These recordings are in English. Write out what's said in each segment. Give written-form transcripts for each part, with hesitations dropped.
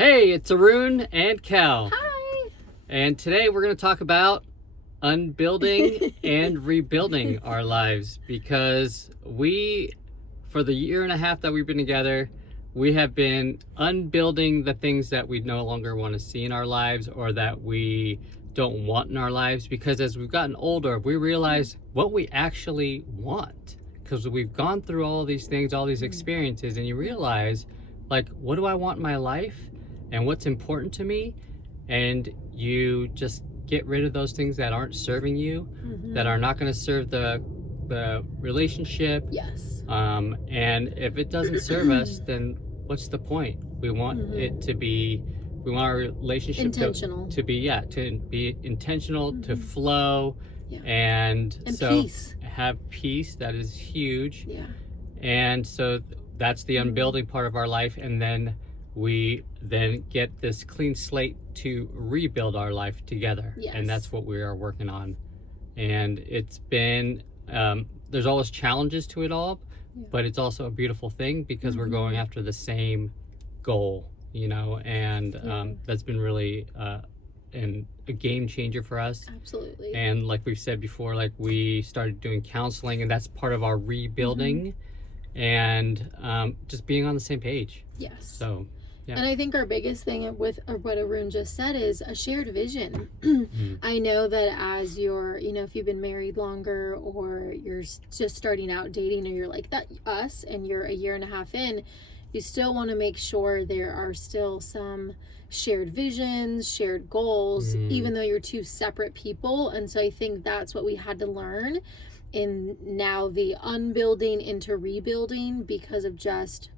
Hey, it's Arun and Cal. Hi. And today we're going to talk about unbuilding and rebuilding our lives, because for the year and a half that we've been together, we have been unbuilding the things that we no longer want to see in our lives or that we don't want in our lives, because as we've gotten older, we realize what we actually want, because we've gone through all these things, all these experiences, and you realize, like, what do I want in my life and what's important to me? And you just get rid of those things that aren't serving you, that are not going to serve the relationship. Yes. And if it doesn't serve us, then what's the point? We want it to be, we want our relationship intentional. to be intentional, to flow, and so peace. Have peace. That is huge. Yeah. And so that's the unbuilding part of our life. And then we then get this clean slate to rebuild our life together. Yes. And that's what we are working on. And it's been, there's always challenges to it all, but it's also a beautiful thing because we're going after the same goal, you know, and that's been really a game changer for us. Absolutely. And like we've said before, like we started doing counseling, and that's part of our rebuilding and just being on the same page. Yes. So yeah. And I think our biggest thing with what Arun just said is a shared vision. I know that as you're, you know, if you've been married longer or you're just starting out dating, or you're like us and you're a year and a half in, you still want to make sure there are still some shared visions, shared goals, even though you're two separate people. And so I think that's what we had to learn in now the unbuilding into rebuilding, because of just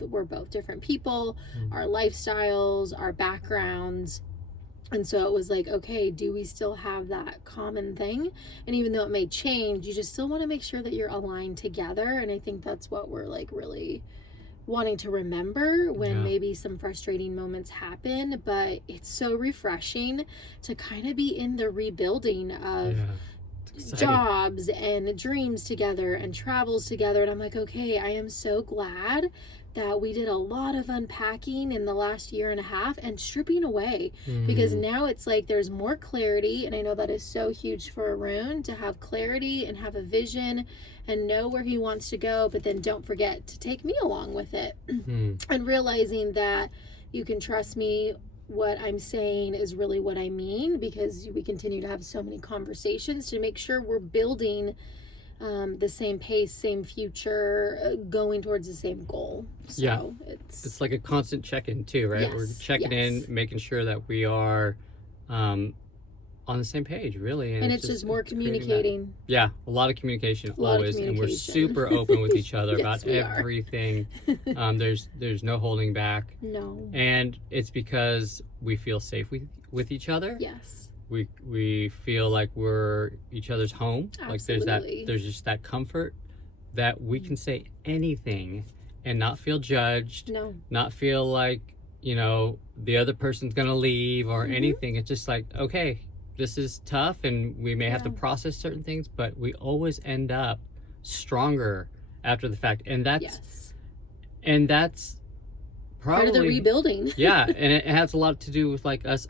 we're both different people, our lifestyles, our backgrounds. And so it was like, okay, do we still have that common thing? And even though it may change, you just still want to make sure that you're aligned together. And I think that's what we're like really wanting to remember when maybe some frustrating moments happen. But it's so refreshing to kind of be in the rebuilding of jobs and dreams together and travels together. And I'm like, okay, I am so glad that we did a lot of unpacking in the last year and a half and stripping away, because now it's like there's more clarity. And I know that is so huge for Arun, to have clarity and have a vision and know where he wants to go, but then don't forget to take me along with it. And realizing that you can trust me, what I'm saying is really what I mean, because we continue to have so many conversations to make sure we're building the same pace, same future, going towards the same goal. So it's like a constant check-in too, right? Yes, We're checking in, making sure that we are on the same page, really. And it's just more communicating. A lot of communication always, and we're super open with each other about everything. There's no holding back. No. And it's because we feel safe with each other. Yes. We feel like we're each other's home. Absolutely. Like there's just that comfort that we can say anything and not feel judged. No. Not feel like, you know, the other person's gonna leave or anything. It's just like, okay, this is tough and we may have to process certain things, but we always end up stronger after the fact. And that's probably part of the rebuilding. And it has a lot to do with like us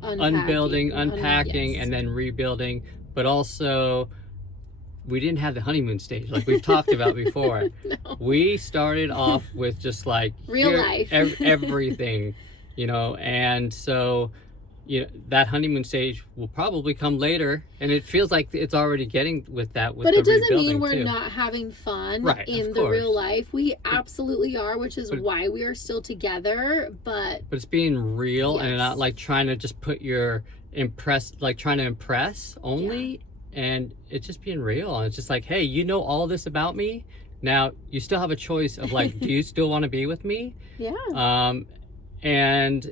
unpacking, and then rebuilding. But also, we didn't have the honeymoon stage like we've talked about before. No. We started off with just like real life, everything, you know. And so, you know, that honeymoon stage will probably come later, and it feels like it's already getting with that. But it doesn't mean we're not having fun in the real life. We absolutely are, which is why we are still together. But it's being real and not like trying to just put your trying to impress only. And it's just being real. And it's just like, hey, you know all this about me. Now you still have a choice of like, do you still want to be with me? Yeah. And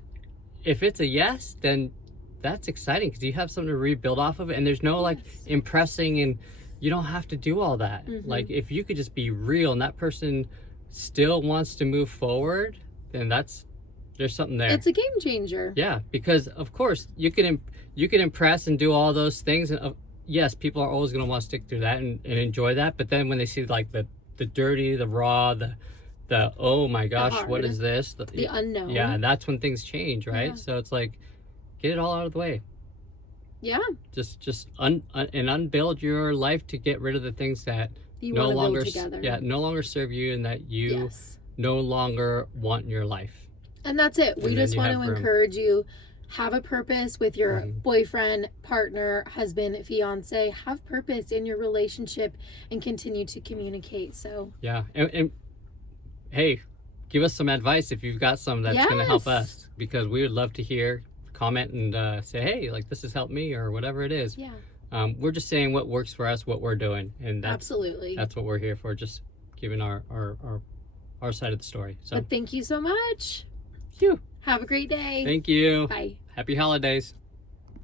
if it's a yes, then that's exciting because you have something to rebuild off of it. And there's no like impressing, and you don't have to do all that. Like if you could just be real and that person still wants to move forward, then there's something there. It's a game changer. Yeah, because of course you can impress and do all those things, and yes, people are always going to want to stick through that and enjoy that. But then when they see like the dirty, the raw, oh my gosh, hard. what is this? The unknown. Yeah, that's when things change, right? Yeah. So it's like, get it all out of the way. Yeah. Just unbuild your life to get rid of the things that You no want to longer build together. no longer serve you and that you Yes. no longer want in your life. And that's it. We And just then you want to have room. encourage you, have a purpose with your Mhm. boyfriend, partner, husband, fiance. Have purpose in your relationship and continue to communicate. So Yeah, and hey, give us some advice if you've got some that's going to help Yes. us, because we would love to hear, comment, and say, hey, like this has helped me or whatever it is. yeah, We're just saying what works for us, what we're doing, and absolutely. that's what we're here for, just giving our side of the story. So But thank you so much. phew. Have a great day. Thank you. Bye. Happy holidays.